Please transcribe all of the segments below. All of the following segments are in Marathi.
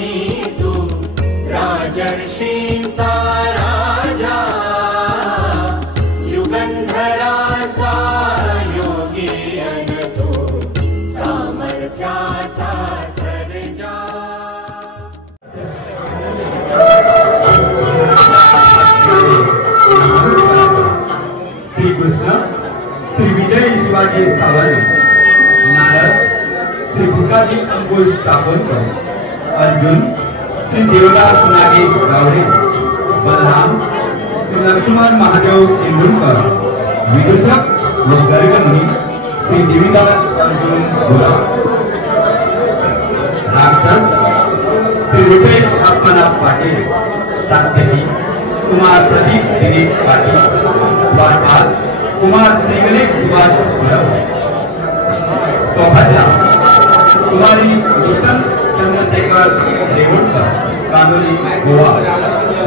आणि तू राजर्षींचा राजा युगंधराचा योगी अन तू सामर्थ्याचा सर्जा। श्री कृष्ण श्री विजय शिवाजी सावंत नारद श्री भिकाजी अंकुश तापनकर अर्जुन श्री देवदास नागेश गावडे बलराम श्री लक्ष्मण महादेव तेंडुलकर विदूषक व गर्गमुनी श्री देवीदास अर्जुन गोरा राक्षस श्री रुपेश अप्पानाथ पाटील सात्यकी कुमार प्रदीप दिलीप पाटील द्वारपाल कुमार श्री गणेश सुभाष भरव सौभद्रा कुमारी भूषण चंद्रशेखर रेवणकर कानोली गोवा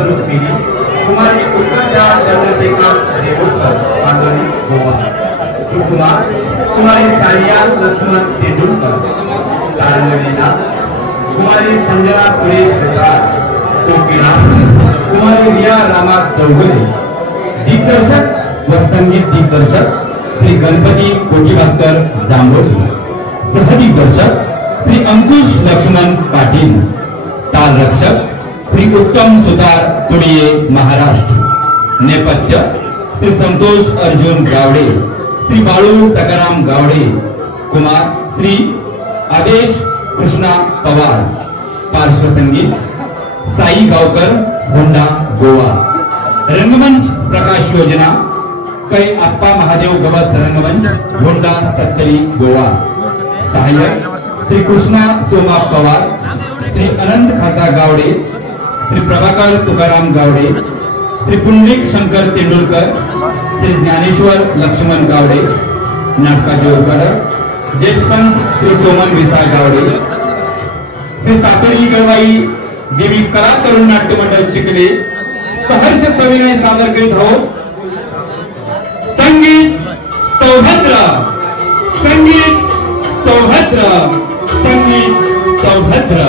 रुक्मिणी कुमारी उत्कर्षा चंद्रशेखर रेवणकर कानोली गोवा सुषमा कुमारी सानिया लक्ष्मण तेंडुलकर कारंगलीना कुमारी संजना सुरेश सुतार कोकिला कुमारी रिया रामा चौगुले दिग्दर्शक व संगीत दिग्दर्शक श्री गणपती कोटीभास्कर जांभोली सहदिग्दर्शक श्री अंकुश लक्ष्मण पाटील ताल रक्षक श्री उत्तम सुतार तुडिये महाराष्ट्र नेपथ्य श्री संतोष अर्जुन गावडे श्री बाळू सकाराम गावडे कुमार श्री आदेश कृष्णा पवार पार्श्वसंगीत साई गावकर होंडा गोवा रंगमंच प्रकाश योजना कै आप्पा महादेव गवस रंगमंच होंडा सत्तरी गोवा सहाय्यक श्री कृष्णा सोमा पवार श्री अनंत खाचा गावडे श्री प्रभाकर तुकाराम गावडे श्री पुंडलिक शंकर तेंडुलकर श्री ज्ञानेश्वर लक्ष्मण गावडे नाटकाचे उद्घाटक ज्येष्ठ पंच श्री सोमन विसा गावडे श्री सातेरी गळवाई देवी कला तरुण नाट्य मंडळ चिखले सहर्ष सविनय सादर करीत आहोत संगीत सौभद्र संगीत सौभद्र संगीत सौभद्र।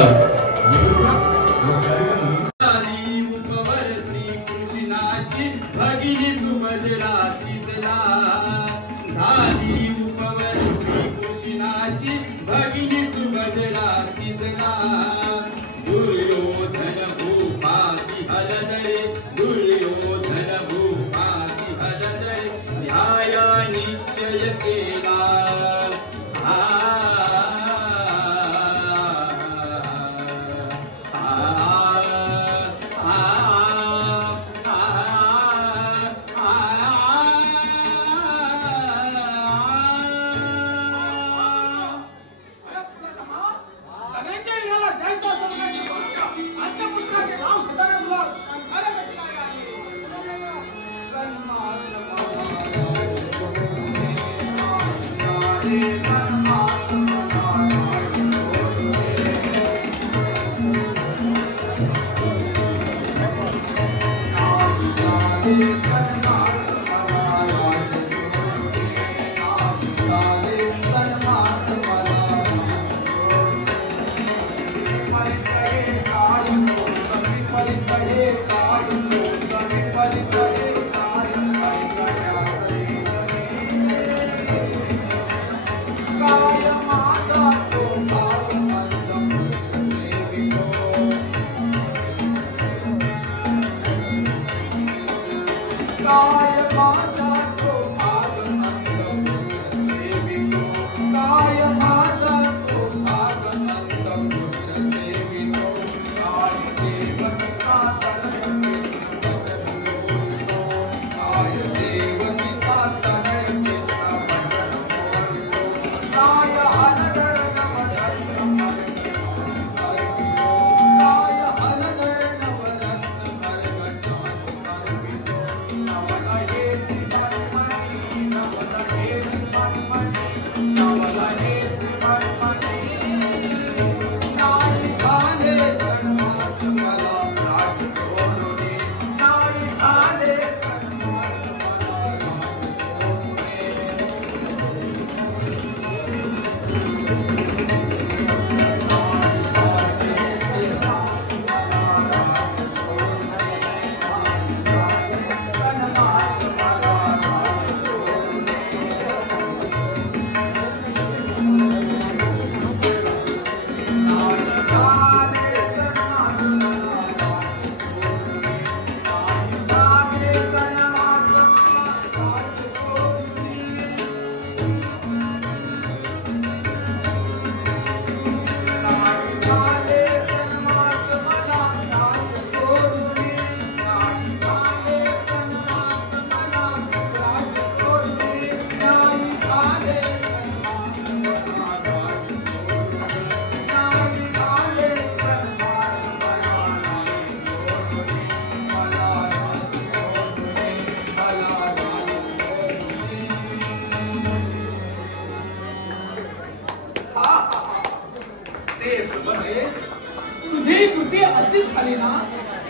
तुझी कृती अशीच झाली ना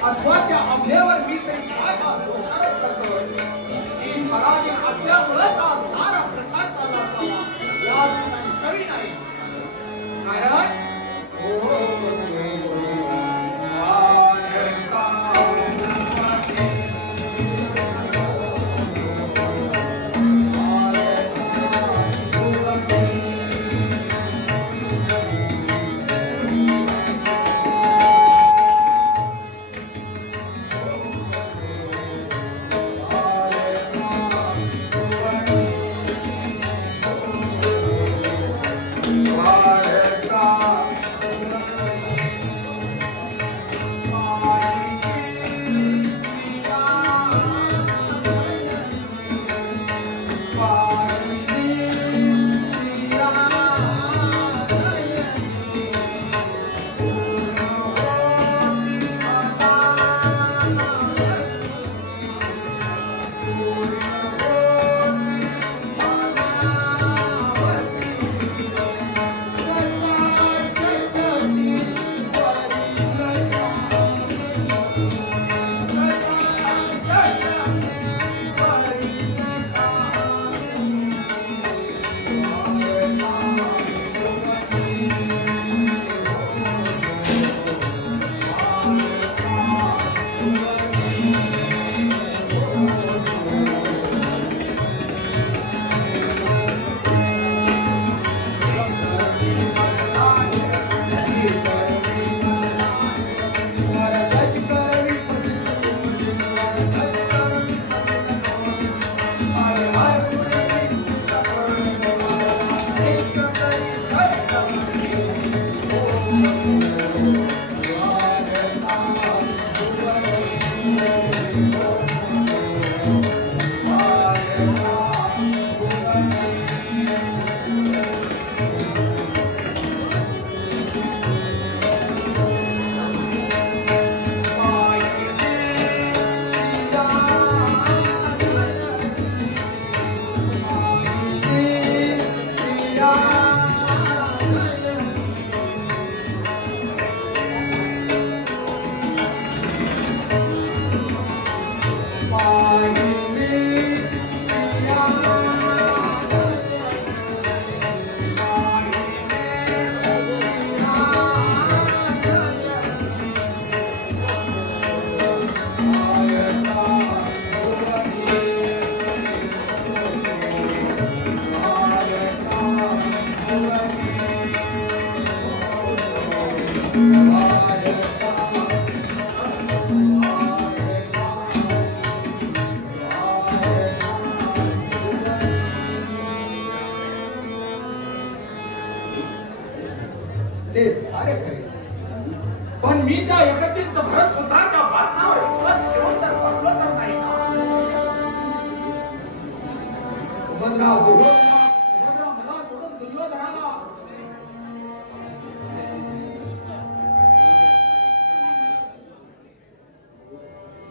अथवा त्या आंबल्यावर मी तरी काय दोषारोप करतोय की पराधीन असल्यामुळेच हा सारा प्रकार चालला असावा यात संशय नाही कारण ते सारे खरे पण मी त्या एकचित्त भरत पुत्राच्या भाषणावर विश्वास ठेवून तर बसलो तर नाही ना सुभद्रा मला सोडून दुर्योधनाला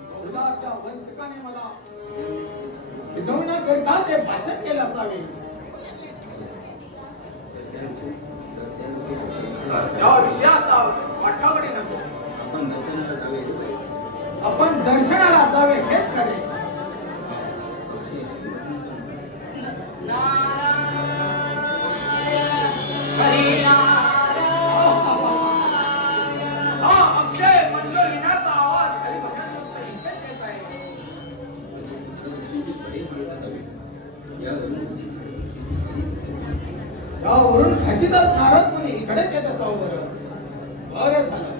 बहुधा त्या वंचकाने मला खिजवण्याकरिताच हे भाषण केलं असावे या विषयात वाटावडी नको आपण दर्शनाला जावे हेच खरे अक्षय मंडळीनाचा आवाज हरिभजन इथेच येत आहे यावरून खचितच नारद मुनी इकडेच येत असावं बरं झालं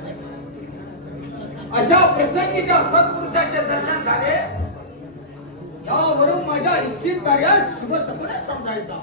अशा प्रसंगी त्या सत्पुरुषाचे दर्शन झाले यावरून माझ्या इच्छित कार्यास शुभ शकुनच समजायचा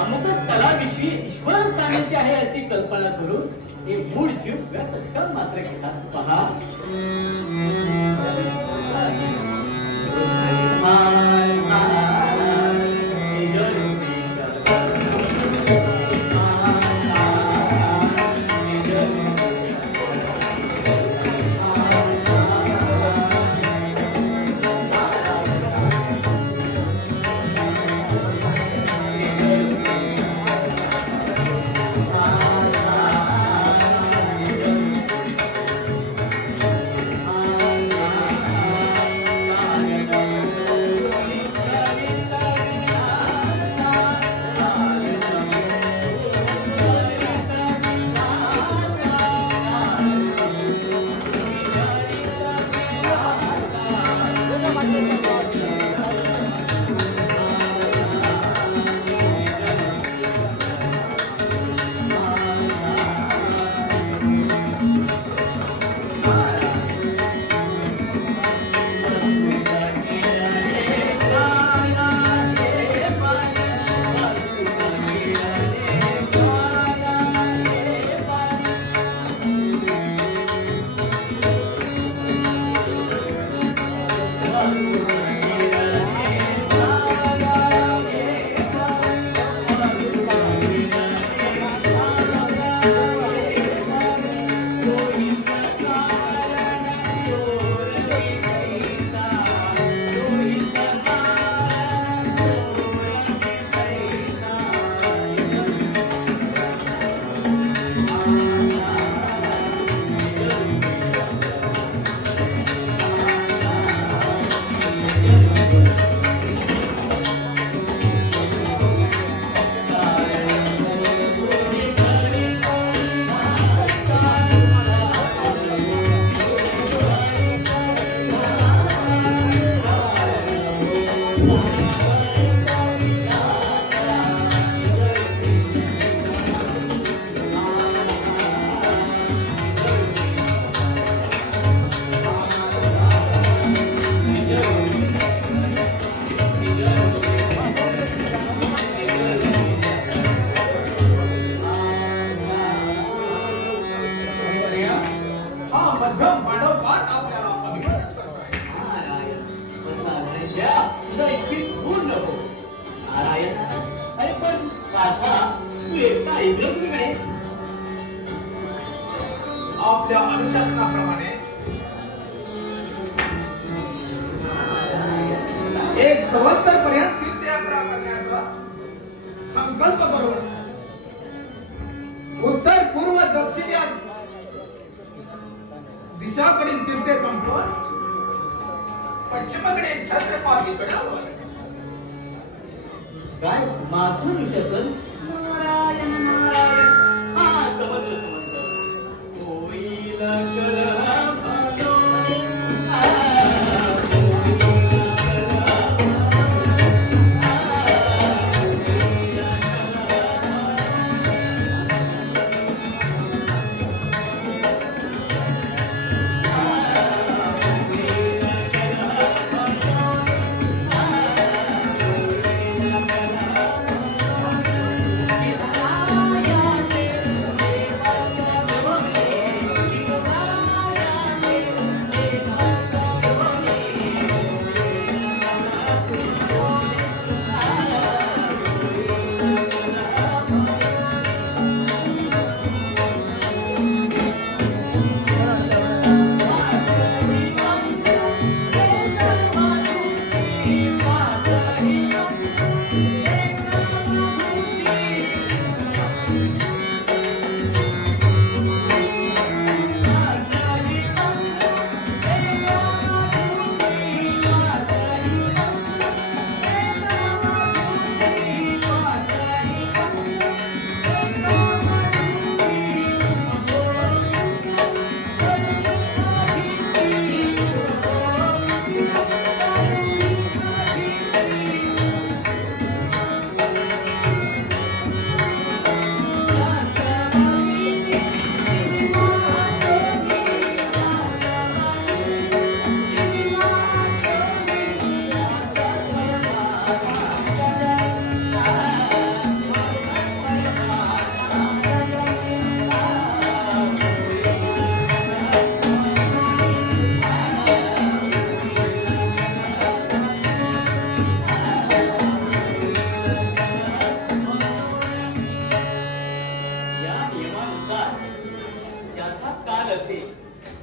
अमुक स्थळाविषयी ईश्वर सानिध्य आहे अशी कल्पना करून हे मूळ जीव व्यक्त मात्र घेतात पहा. काका तू एकटा इकडे आपल्या अनुशासनाप्रमाणे एक संवत्सर पर्यंत तीर्थयात्रा करण्याचा संकल्प करून उत्तर पूर्व दक्षिण या दिशाकडील तीर्थे संपवून पश्चिमेकडे छत्रपाती गडावर काय माझं अनुशासन नारायण नारायण हा समजलं होईल कलह भालोरे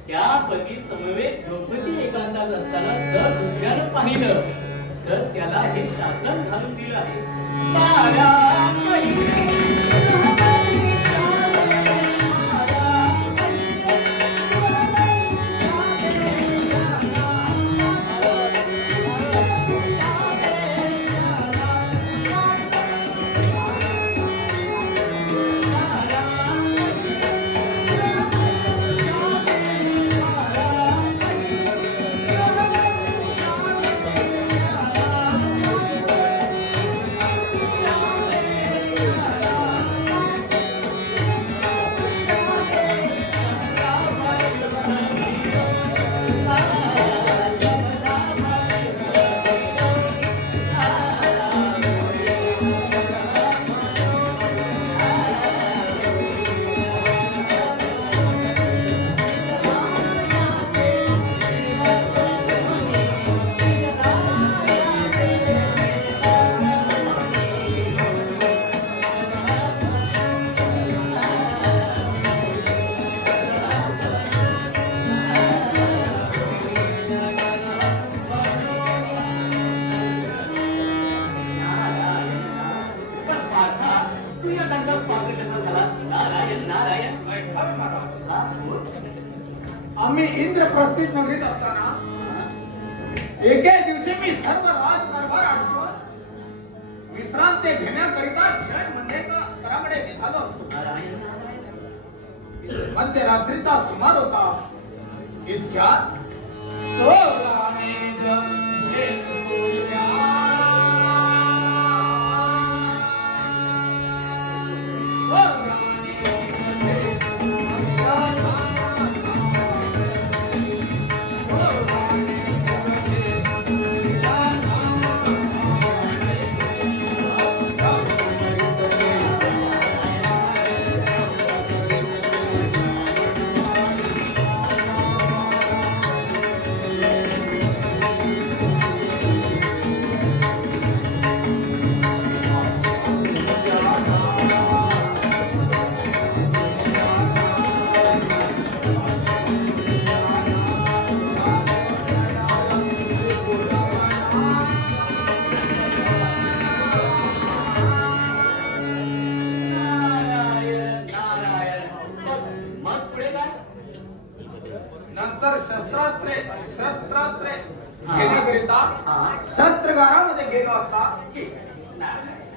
त्यापैकी समवेत द्रौपदी एकांतात असताना जर दुसऱ्यानं पाहिलं तर त्याला हे शासन घालून दिलं आहे आम्ही इंद्रप्रस्थित नगरीत असताना एके दिवशी मी सर्व राजकारभार आटपून विश्रांती घेण्याकरिता शयन मंडळाकडे निघालो असतो. मध्यरात्रीचा सुमार होता. इतक्यात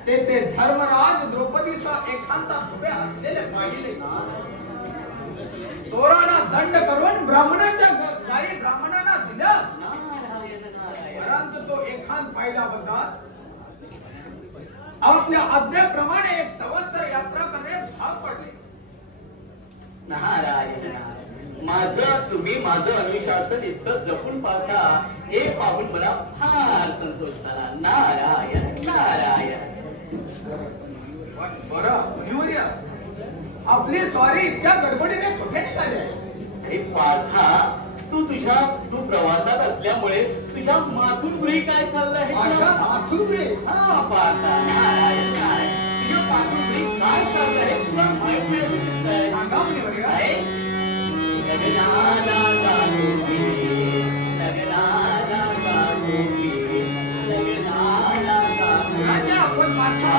ते धर्मराज द्रौपदीसह एकांतात उभे असलेले पाहिले. चोरांना दंड करून ब्राह्मणाच्या गायी ब्राह्मणांना दिल्या. परंतु तो एकांत पाहिल्याबद्दल आपल्या आज्ञेप्रमाणे एक संवत्सर यात्रा करणे भाग पडले. नारायण तुम्ही माझं अनुशासन इतकं जपून पाहता हे पाहून मला फार संतोष झाला. नारायण नारायण. बरं मुनिवर्य, आपली स्वारी इतक्या गडबडीने कुठे निघाली? अरे पार्था, तू प्रवासात असल्यामुळे तुझ्या मातुरपुरी काय चाललं आहे? माझ्या मातुरपुरी? हा पार्था, नारायण नारायण. तुझ्या मातुरपुरी काय चाललं आहे तुला माहित मिळत सांगा मुनिवर्य. लग्नाला गाणोपी, लग्नाला गाणोपी, लग्नाला गाणोपी. राजा, आपण पार्था